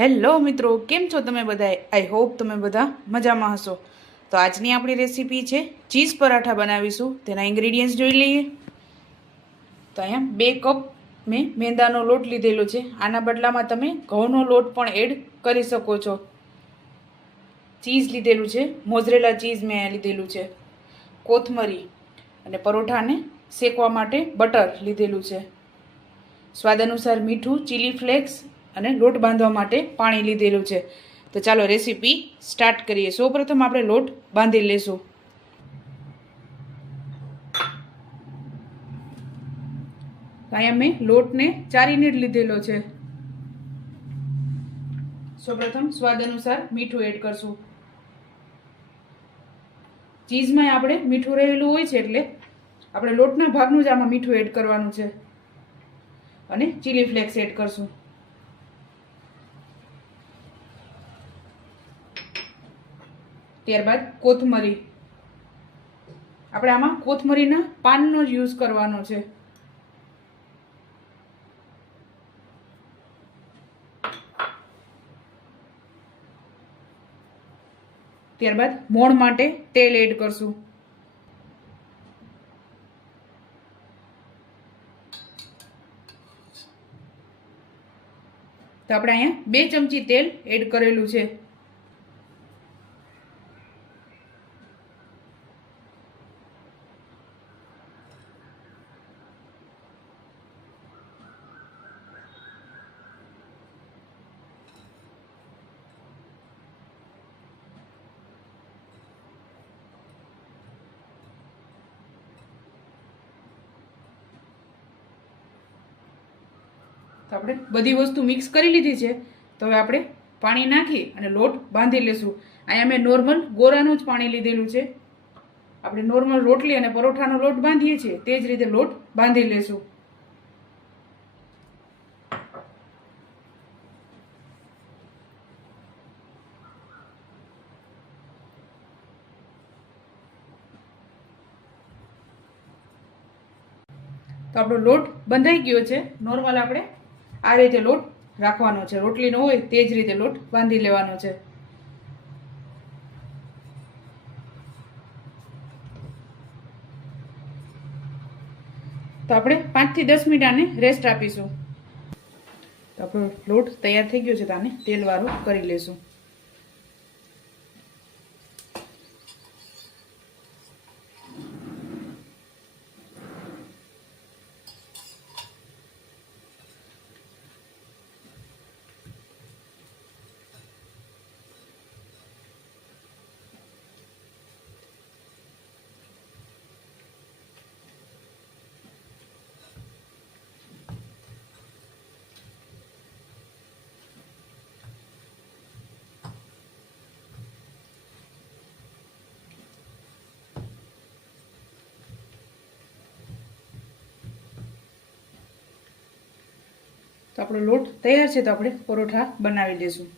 Hello મિત્રો, કેમ છો તમે બધા? આઈ હોપ તમે બધા મજામાં હશો. તો આજની આપણી રેસીપી છે, ચીઝ પરાઠા બનાવીશું. તેના ઇન્ગ્રીડિયન્ટ્સ જોઈ લઈએ. તો અહીંયા બે કપ મેં મેંદાનો લોટ લીધેલો છે. આના બદલામાં તમે ઘઉંનો લોટ પણ એડ કરી શકો છો. ચીઝ લીધેલું છે, મોઝરેલા ચીઝ મેં લીધેલું છે. કોથમરી અને પરોઠાને શેકવા માટે બટર લીધેલું છે. સ્વાદ અનુસાર મીઠું ચીલી ફ્લેક્સ અને લોટ બાંધવા માટે પાણી લીધેલું છે. તો ચાલો રેસીપી સ્ટાર્ટ કરીએ. સૌપ્રથમ આપણે લોટ બાંધી લેશું. અહીંયા મેં લોટને ચારીને જ લીધેલો છે. સૌપ્રથમ સ્વાદ અનુસાર મીઠું એડ કરશું. ચીઝમાં આપણે મીઠું રહેલું હોય છે એટલે આપણે લોટના ભાગનું જ આમાં મીઠું એડ કરવાનું છે. અને ચીલી ફ્લેક્સ એડ કરશું. ત્યારબાદ કોથમરી. આપણે આમાં કોથમરીના પાનનો જ યુઝ કરવાનો છે. ત્યારબાદ મોણ માટે તેલ એડ કરશું. તો આપણે અહીંયા બે ચમચી તેલ એડ કરેલું છે. તો આપણે બધી વસ્તુ મિક્સ કરી લીધી છે. તો હવે આપણે પાણી નાખી અને લોટ બાંધી લેશું. અહીંયા મેં નોર્મલ ગોરાનું જ પાણી લીધેલું છે. આપણે નોર્મલ રોટલી અને પરોઠાનો લોટ બાંધીએ છીએ. તે જ રીતે લોટ બાંધી લેશું. તો આપણો લોટ બંધાઈ ગયો છે. નોર્મલ આપણે આ રીતે લોટ રાખવાનો છે. રોટલીનો હોય તે જ રીતે લોટ બાંધી લેવાનો છે. તો આપણે પાંચથી દસ મિનિટ આને રેસ્ટ આપીશું. તો આપણો લોટ તૈયાર થઈ ગયો છે તો આને તેલવાળું કરી લેશું. તો આપણો લોટ તૈયાર છે તો આપણે પરોઠા બનાવી દઈશું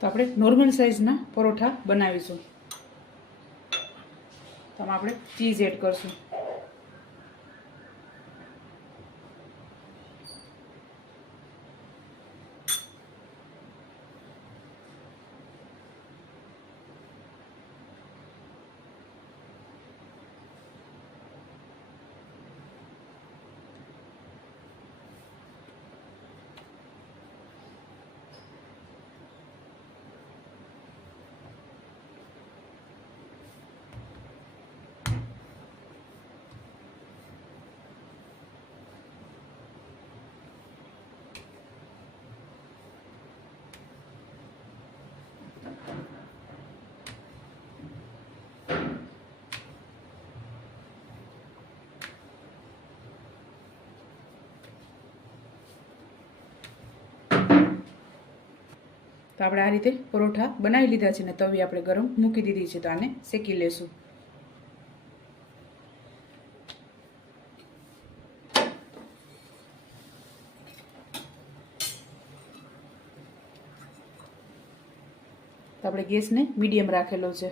તો આપણે નોર્મલ સાઇઝના પરોઠા બનાવીશું. આપણે ચીઝ એડ કરશું. તો આપણે આ રીતે પરોઠા બનાવી લીધા છે ને તવી આપણે ગરમ મૂકી દીધી છે તો આને શેકી લેશું. તો આપણે ગેસને મીડિયમ રાખેલો છે.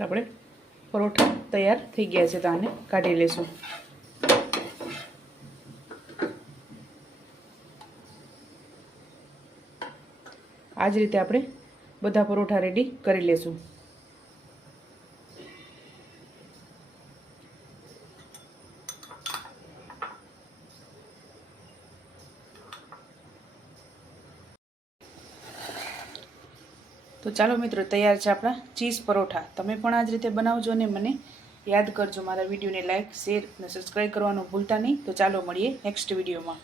તો આપણે પરોઠા તૈયાર થઈ ગયા છે તો આને કાઢી લેશું આ જ રીતે આપણે બધા પરોઠા રેડી કરી લેશું તો ચાલો મિત્રો, તૈયાર છે આપણા ચીઝ પરોઠા. તમે પણ આ જ રીતે બનાવજો અને મને યાદ કરજો મારા વિડીયોને લાઇક શેર અને સબસ્ક્રાઈબ કરવાનું ભૂલતા નહીં. તો ચાલો મળીએ નેક્સ્ટ વિડીયોમાં.